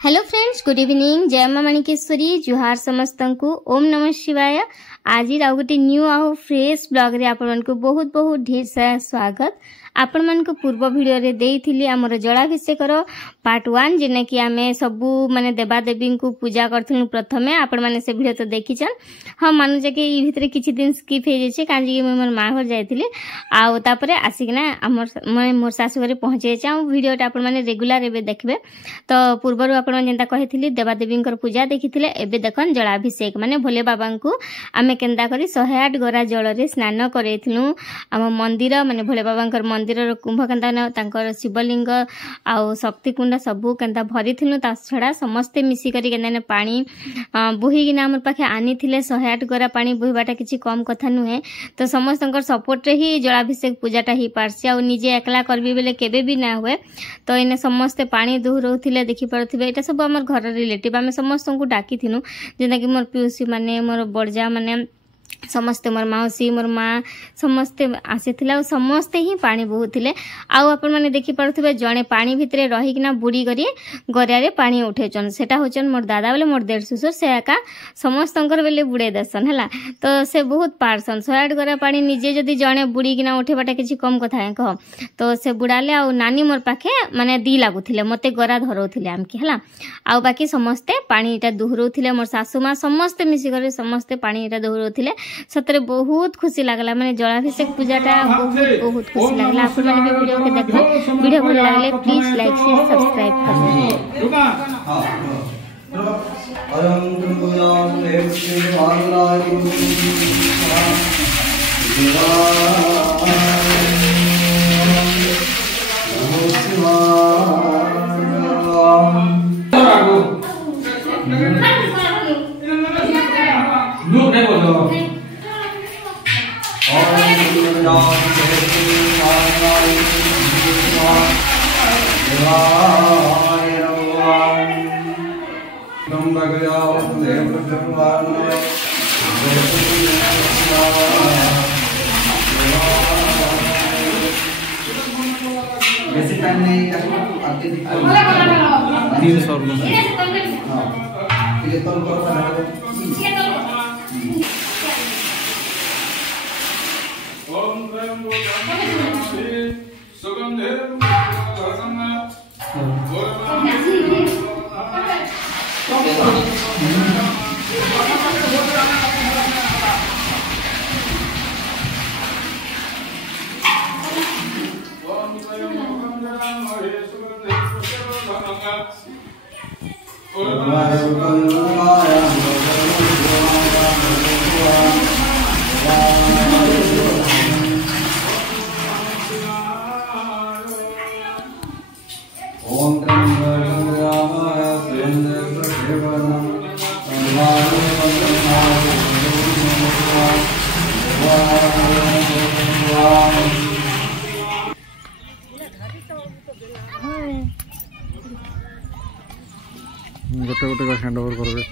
Hello friends, good evening. जय मां माणिकेश्वरी। जुहार समस्त को। ओम नमः शिवाय। आज आउ गोटे न्यू आउ फ्रेश ब्लॉग रे आपण को बहुत बहुत ढेर सारा स्वागत। आपण मन को पूर्व वीडियो रे देइथिली हमर जलाभिषेक पार्ट 1 जेने कि आमे सबु माने देवादेवी को पूजा करथुनु। प्रथमे आपण माने से वीडियो तो देखिछन। हम मानु जे कि ई भितरे किछि दिन स्किप हे जे छे कांजी कि मोर मां घर जाइथिली आ तापरे आसिकना हमर मोर सासु घरे पहुंचे छे। हम वीडियो टा आपण माने रेगुलर एबे देखबे। तो पूर्वरु आपण जेंता कहिथिली देवादेवी पूजा देखिथिले। एबे देखन जलाभिषेक माने भोले बाबा को आमे केंदा करी 108 गरा जल रे स्नान करैथिलु। हम मंदिर माने भोले बाबा मंदिर कुंभ केंदा तांकर शिवलिंग आउ शक्ति कुंड सबू केंदा भरिथिलु। ता छड़ा समस्ते मिसी करी केंदा पानी बोहिगिना हमर पाखे आनीथिले। 108 गरा पानी बोहिबाटा किछि कम कथा नुहे। तो समस्तंकर सपोर्ट रे ही जलाभिषेक पूजाटा ही पारसी। आ निजे एकला करबी बेले केबे भी ना हुए। तो इने समस्ते पानी दोहरौथिले देखि पारथिबे। एटा सब हमर घर रिलेटिव आमे समस्त को डाकी थिनु जेना कि मोर पिउसी माने मोर बड़जा माने समस्ते मोर माउसी मोर माँ समस्ते आसीथिला। समस्ते ही पानी बहुथिले। आउ आपण माने देखि पारथिबे जणे पानी भितरे रही किना बुड़ी करी गरिया रे पानी उठेचन। सेटा होचन मोर दादा बेले मोर देर सुसुर से एका समस्तंकर बेले बुड़े दसन हला। तो से बहुत पारसन 108 गरा पानी निजे जदी जणे बुड़ी किना उठेबाटा किछि कम कथा है कह। तो से बुड़ाले आउ नानी मोर पाखे माने दी लागुथिले मते गरा धरौथिले आमके हला। आउ बाकी समस्ते पानी इटा दोहरौथिले। मोर सासु मां समस्ते मिसी करे समस्ते पानी इटा दोहरौथिले। सतरे बहुत खुशी लागला माने जलाभिषेक पूजाटा बहुत बहुत खुशी लागला। आप माने वीडियो के देखो। वीडियो भल लागले प्लीज लाइक शेयर सब्सक्राइब करो। बेसिक टाइम नहीं आते दिखा 300 हां ये तो करो ओम ब्रह्म ब्रह्मणि सुगंधे गोटे गोटे का हैंड ओवर करबे।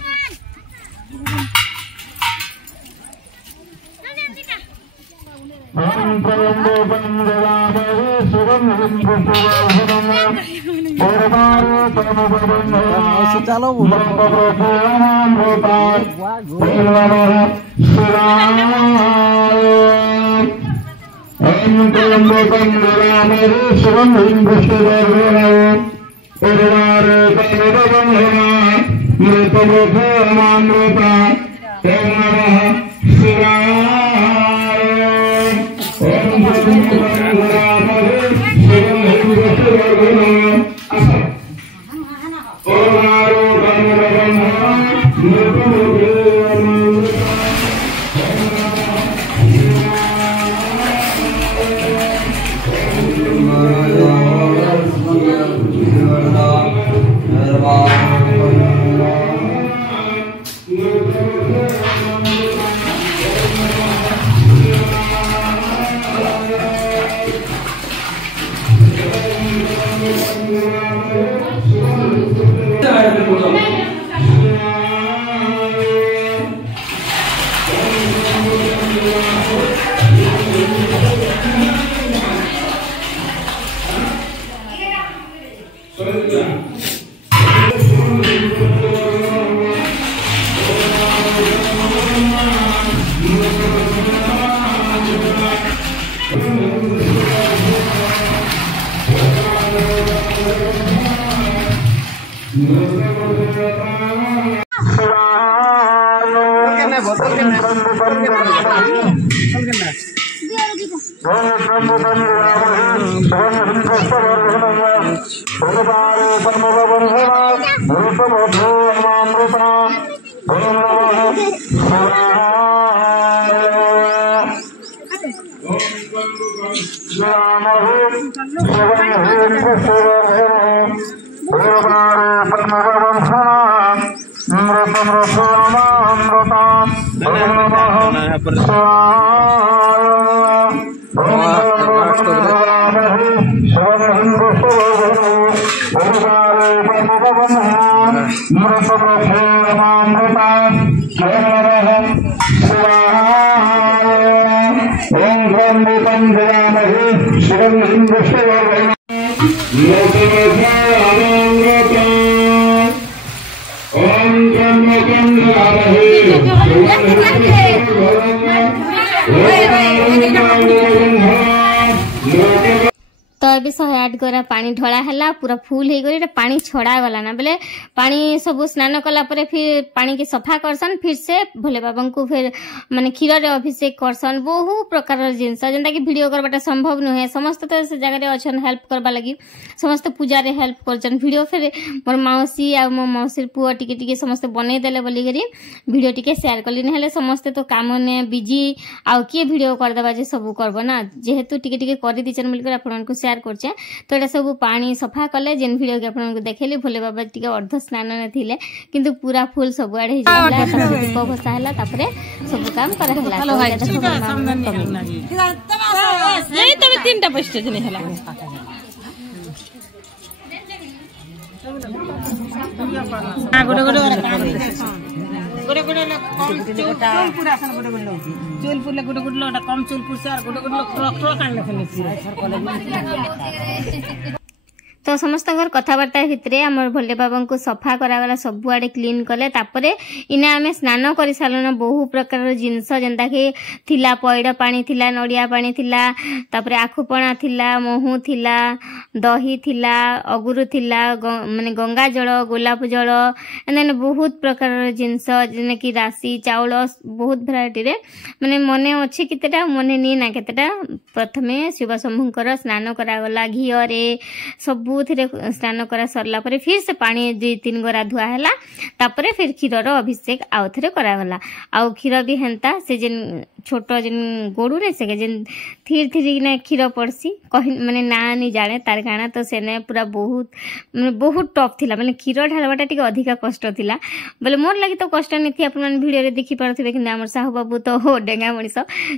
चलो तो अभी 108 गरा पानी ढला है पूरा फुल हो गई पानी छड़ा गला ना बोले पानी सब स्नान कला परे फिर पानी के सफा करसन फिर से भोले बाबा को फिर माने क्षीर रे अभिषेक करसन बहु प्रकार जिनस जेंता कि वीडियो करबाटा संभव नुहे समस्त तो से जगह रे अछन हेल्प करबा लगी समस्त पूजा रे हेल्प करछन वीडियो फिर मोर मौसी आ मो मौसी पुआ टिके टिके समस्त बनै देले बोली करी वीडियो टिके शेयर करली नहले समस्त तो काम ने बिजी आ के वीडियो कर देबा जे सब करबो ना जेहेतु टिके टिके करि दिचन मिलकर आपन को शेयर करछे तो एटा सब पानी सफा कले जेन वीडियो के आपन को देखेली भोले बाबा टिके अर्ध स्नान ने थिले किंतु पूरा फुल सब आड़े हे जाला दीप भसा हला तापरे सब काम कर हला यही तबे तीनटा पस्टे जने हला आ गोडे गोडे गोडे गोडे कम चूलपुर आसन गोडे गोडे चूलपुर ले गोडे गोडे कम चूलपुर से और गोडे गोडे फ्रॉक कान ले तो समस्त कथबार्ता भितर आम भोले बाबा को सफा करागला सबुआड़े क्लीन कले तापरे इना आमे स्नान कर सारूना बहु प्रकार जिनस जेंता कि थिला पैड़ पानी थिला नड़िया पानी थिला तापरे आखुपणा थिला महू थिला दही थिला अगुरु थिला माने गंगा जल गोलाप जल एंड बहुत प्रकार जिनस जेने कि राशि चाउल बहुत भेराइटी रे माने मने अछि केतेटा मने नी ना केतेटा प्रथमे शिव शंभुकर स्नान करागला घियो रे सब स्नान करा सरला परे फिर से पानी 2-3 गरा धुआ हैला तापरे फिर क्षीर अभिषेक आउ थे करागला आउ क्षीर भी हेंता से जेन छोट जेन गोड़ू रे से जेन थीर थीर ने क्षीर पड़सी कहि माने ना नहीं जाने तार गाना तो सेने पूरा बहुत माने बहुत टफ थिला माने क्षीर ढालबाटा टिके अधिका कष्ट थिला बोले मोर लागि तो कष्ट नहीं थी अपन माने वीडियो रे देखि परथिबे कि हमर साहू बाबू तो हो डेंगा मणिस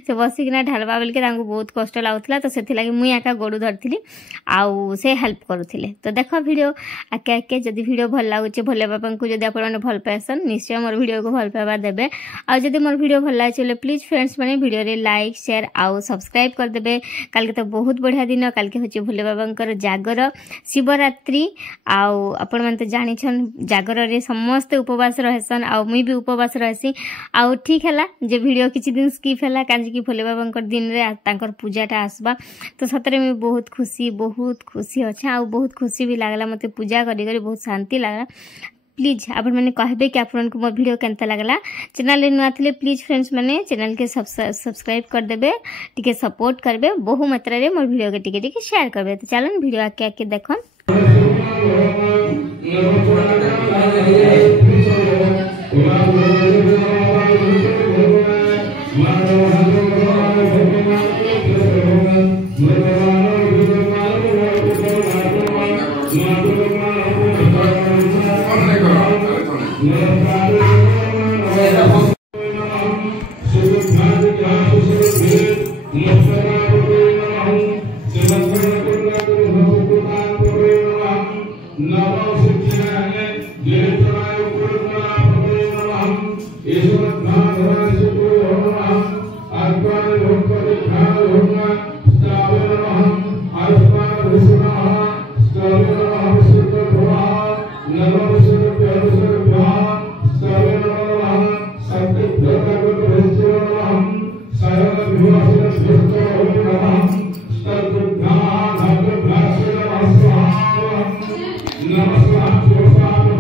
से बसी किना ढालबा बोल के तांको बहुत कष्ट लागुथला तो सेथि लागि मुई आका गोड़ू धरथिली आउ से हेल्प करूथिले तो देख वीडियो आके आके जदि वीडियो भल लागुचे भोले बाबा को जदि आपण भल पासन निश्चय मोर वीडियो को भल पावा देबे आ जदि मोर वीडियो भल लागले प्लीज फ्रेंड्स माने वीडियो रे लाइक शेयर आउ सब्सक्राइब कर देबे काल के तो बहुत बढ़िया दिन काल के होचे भोले बाबा जागर शिवरात्रि आउ आपण मन तो जानि छन जागर रे समस्त उपवास रहसन आउ मुई भी उपवास रहसी आउ ठीक हैला जे वीडियो किछि दिन स्किप हैला काज कि भोले बाबा दिन रे तांकर पूजाटा आसबा तो सतरे में बहुत खुशी अच्छा आउ बहुत खुशी भी लागला मते पूजा करी करी बहुत शांति लागला प्लीज आपण माने कहबे कि आपण को मोर वीडियो केनता लागला चैनल रे नुआ थिले प्लीज फ्रेंड्स माने चैनल के सब्सक्राइब कर देबे टिके सपोर्ट करबे बहु मात्रा रे मोर वीडियो के टिके टिके शेयर करबे तो चलन वीडियो आके आके देखन नमस्कार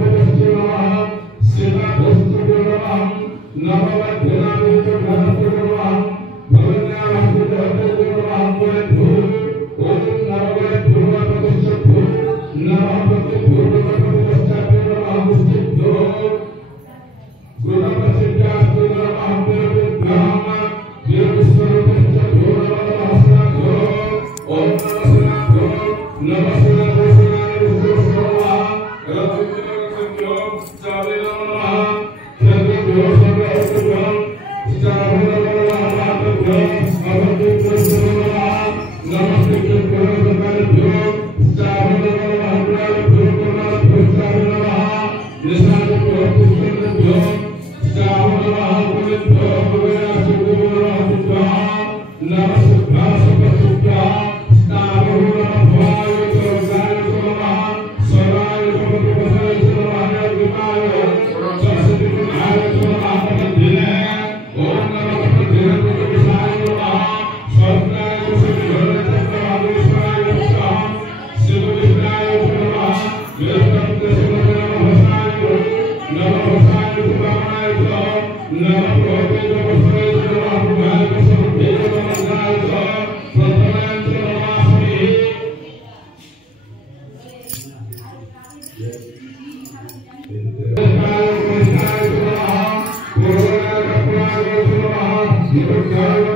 Gracias.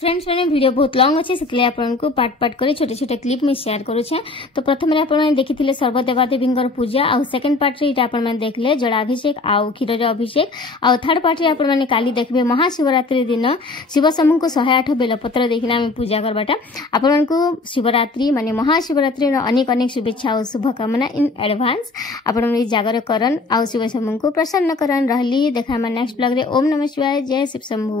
फ्रेंड्स मैंने वीडियो बहुत लॉन्ग अच्छे से आपको पार्ट पार्ट कर छोटे छोटे क्लिप में शेयर करुचे। तो प्रथम देखी सर्वदेवादेवी पूजा आउ सेकेंड पार्ट रे देखले जलाभिषेक आउ क्षीर अभिषेक आउ थर्ड पार्ट रे आपण काली देखबे महाशिवरात्रि दिन शिव समूह को 108 बेलपत्र देखिना आम पूजा करवाटा। आपण को शिवरात्रि माने महाशिवरात्रि अनेक अनेक शुभेच्छा और शुभकामना इन एडवांस। आपण जागर करन आउ शिव समूह को प्रसन्न करन रहली। देखा नेक्स्ट ब्लॉग रे। ओम नमः शिवाय। जय शिव शंभू।